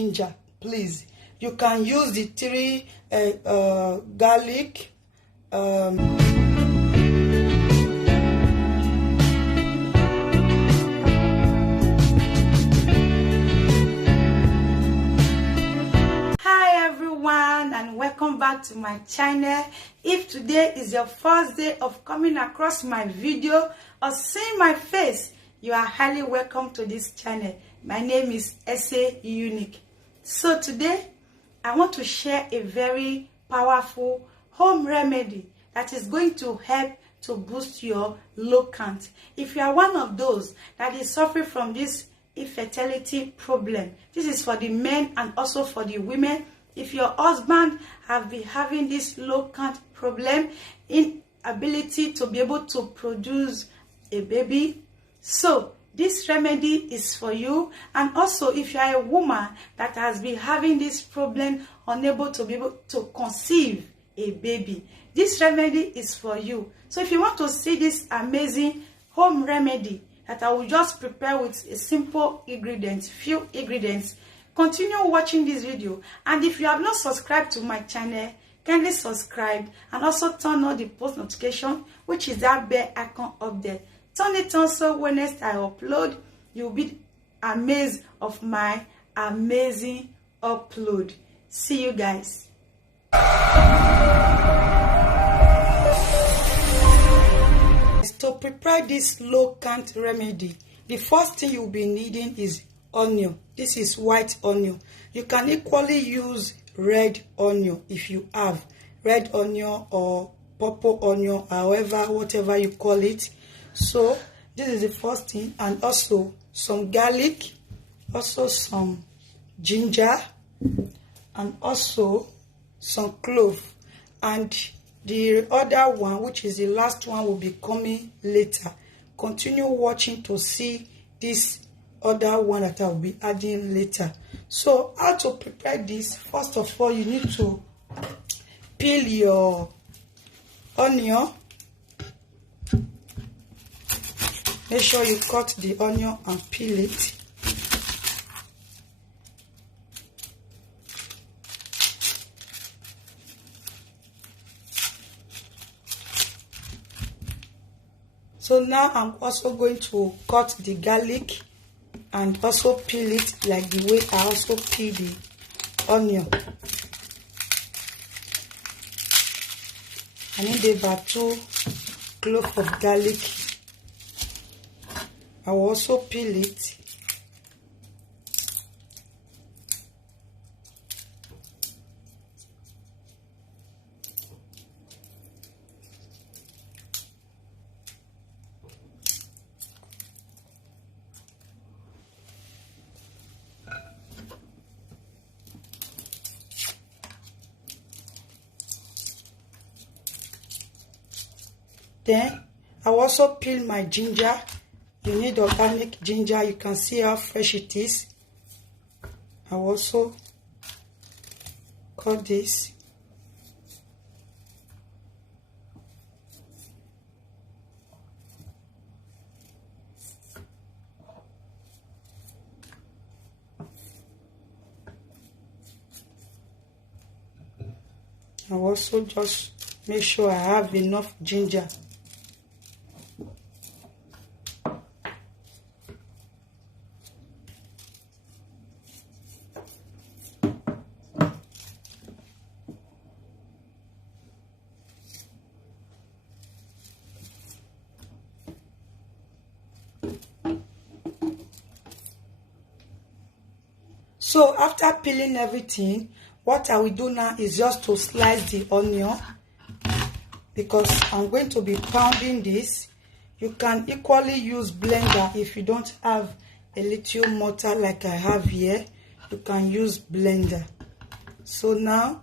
ginger, please. You can use the 3 garlic. Hi everyone, and welcome back to my channel. If today is your first day of coming across my video or seeing my face, you are highly welcome to this channel. My name is Ese Unique. So today I want to share a very powerful home remedy that is going to help to boost your low count. If you are one of those that is suffering from this infertility problem, this is for the men and also for the women. If your husband have been having this low count problem, inability to be able to produce a baby, so this remedy is for you. And also if you are a woman that has been having this problem, unable to be able to conceive a baby, this remedy is for you. So if you want to see this amazing home remedy that I will just prepare with a simple ingredients, few ingredients, continue watching this video. And if you have not subscribed to my channel, kindly subscribe and also turn on the post notification, which is that bell icon up there. Turn it on so when next I upload, you'll be amazed of my amazing upload. See you guys. To prepare this low count remedy, the first thing you'll be needing is onion. This is white onion. You can equally use red onion if you have red onion or purple onion, however, whatever you call it. So this is the first thing, and also some garlic, also some ginger, and also some clove. And the other one, which is the last one, will be coming later. Continue watching to see this other one that I'll be adding later. So how to prepare this? First of all, you need to peel your onion. Make sure you cut the onion and peel it. So now I'm also going to cut the garlic and also peel it like the way I also peel the onion. I need about 2 cloves of garlic. I will also peel it. Then I will also peel my ginger. You need organic ginger. You can see how fresh it is. I will also cut this. I will also just make sure I have enough ginger. So after peeling everything, what I will do now is just to slice the onion, because I'm going to be pounding this. You can equally use blender if you don't have a little mortar like I have here. You can use blender. So now,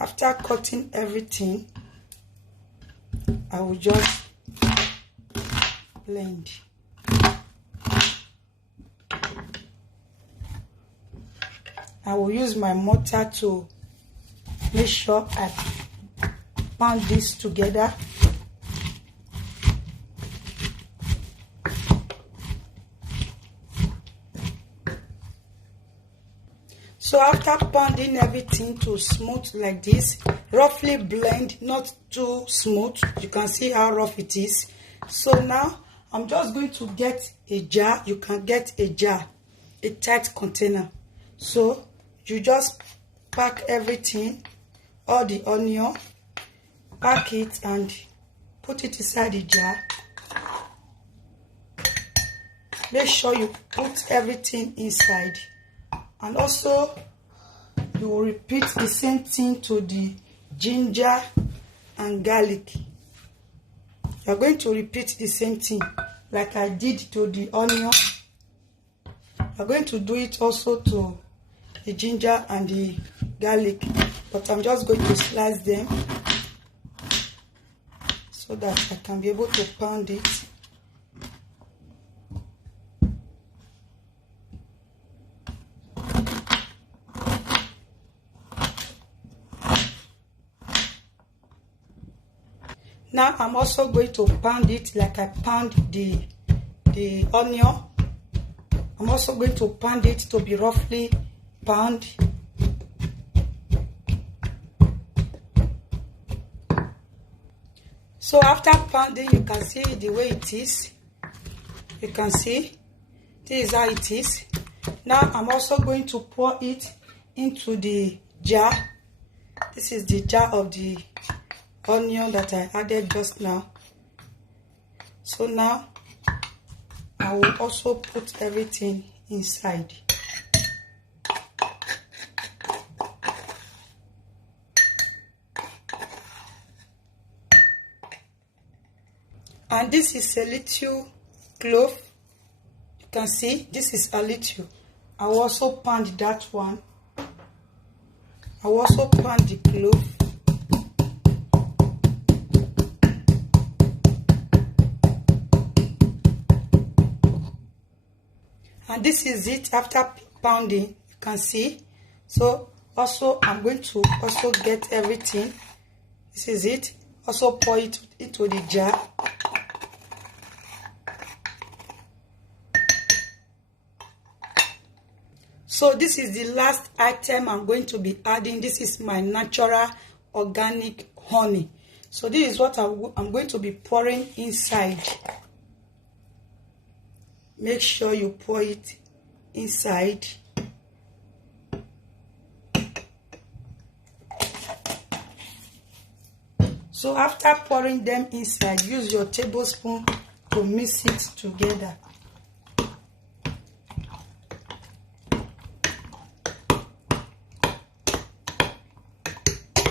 after cutting everything, I will just blend. I will use my mortar to make sure I pound this together. So after pounding everything to smooth like this, roughly blend, not too smooth. You can see how rough it is. So now I'm just going to get a jar. You can get a jar, a tight container. So you just pack everything, all the onion, pack it and put it inside the jar. Make sure you put everything inside. And also, you will repeat the same thing to the ginger and garlic. You are going to repeat the same thing like I did to the onion. You are going to do it also to the ginger and the garlic. But I'm just going to slice them so that I can be able to pound it. Now I'm also going to pound it like I pound the onion. I'm also going to pound it to be roughly pound. So after pounding, you can see the way it is. You can see this is how it is. Now I'm also going to pour it into the jar. This is the jar of the onion that I added just now. So now I will also put everything inside. And this is a little clove. You can see this is a little. I will also pound that one. I will also pound the clove. And this is it after pounding. You can see. So also I'm going to also get everything. This is it. Also pour it into the jar. So this is the last item I'm going to be adding. This is my natural organic honey. So this is what I'm going to be pouring inside. Make sure you pour it inside. So after pouring them inside, use your tablespoon to mix it together.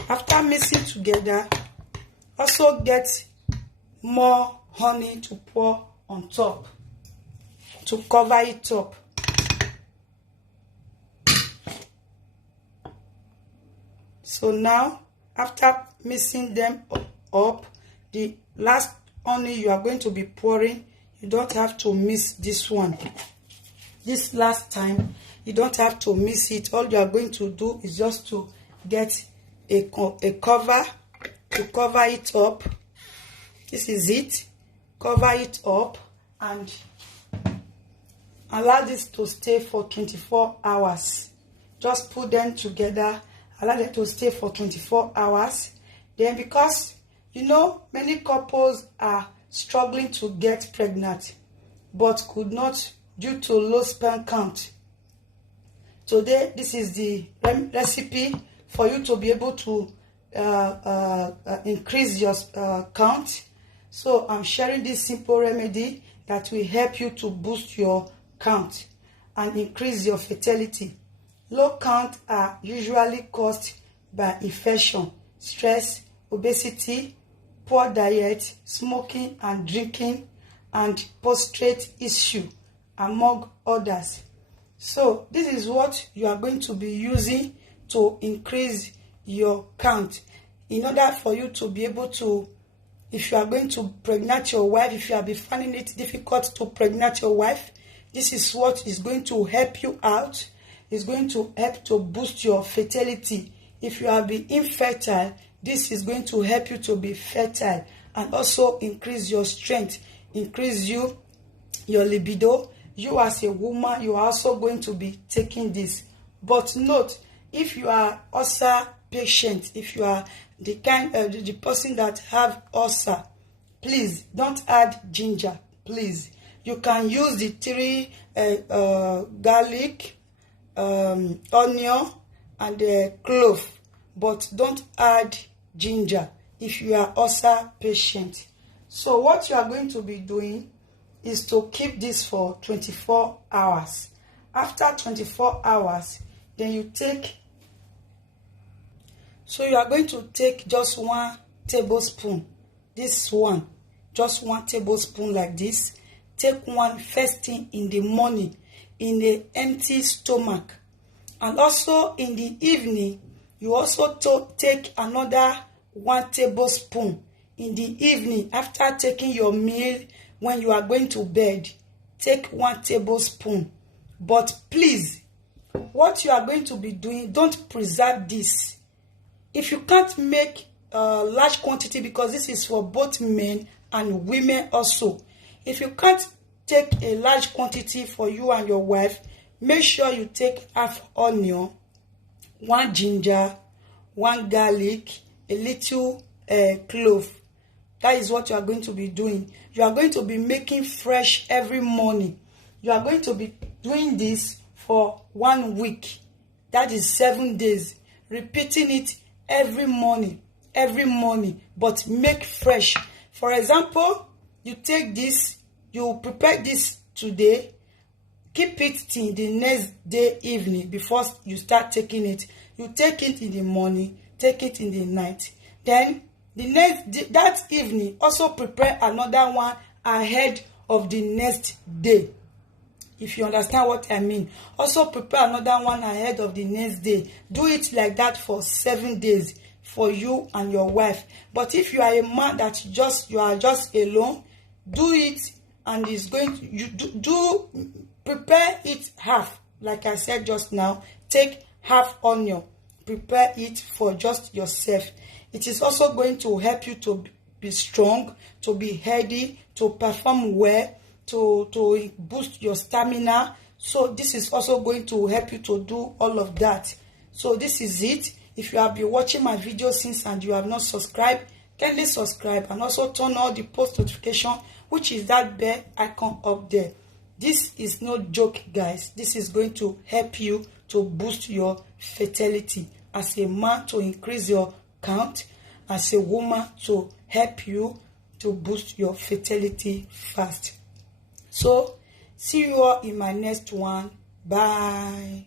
After mixing together, also get more honey to pour on top to cover it up. So now after mixing them up, the last honey you are going to be pouring, you don't have to mix this one. This last time you don't have to mix it. All you are going to do is just to get a cover to cover it up. This is it. Cover it up and allow this to stay for 24 hours. Just put them together, allow them to stay for 24 hours. Then, because you know many couples are struggling to get pregnant but could not due to low sperm count. Today this is the recipe for you to be able to increase your count. So I'm sharing this simple remedy that will help you to boost your count and increase your fertility. Low count are usually caused by infection, stress, obesity, poor diet, smoking and drinking, and prostate issue, among others. So this is what you are going to be using to increase your count in order for you to be able to, if you are going to pregnant your wife, if you have been finding it difficult to pregnant your wife, this is what is going to help you out. It's going to help to boost your fertility. If you have been infertile, this is going to help you to be fertile and also increase your strength, increase your libido. You as a woman, you are also going to be taking this. But note, if you are ulcer patient, if you are the the person that have ulcer, please don't add ginger, please. You can use the 3 garlic, onion, and clove, but don't add ginger if you are ulcer patient. So what you are going to be doing is to keep this for 24 hours. After 24 hours, then you take, so you are going to take just 1 tablespoon, this one, just 1 tablespoon like this. Take one first thing in the morning in an empty stomach, and also in the evening you also take another 1 tablespoon in the evening after taking your meal. When you are going to bed, take 1 tablespoon. But please, what you are going to be doing, don't preserve this. If you can't make a large quantity, because this is for both men and women also, if you can't take a large quantity for you and your wife, make sure you take half onion, 1 ginger, 1 garlic, a little clove. That is what you are going to be doing. You are going to be making fresh every morning. You are going to be doing this for 1 week. That is 7 days. Repeating it every morning, but make fresh. For example, you take this, you prepare this today, keep it till the next day evening before you start taking it. You take it in the morning, take it in the night. Then the next that evening, also prepare another one ahead of the next day. If you understand what I mean, also prepare another one ahead of the next day. Do it like that for 7 days for you and your wife. But if you are a man that you are just alone, do it, and is going to, you do prepare it half. Like I said just now, take half onion, prepare it for just yourself. It is also going to help you to be strong, to be healthy, to perform well, to boost your stamina. So this is also going to help you to do all of that. So this is it. If you have been watching my video since and you have not subscribed, kindly subscribe, and also turn on the post notification, which is that bell icon up there. This is no joke, guys. This is going to help you to boost your fertility. As a man, to increase your count. As a woman, to help you to boost your fertility fast. So see you all in my next one. Bye.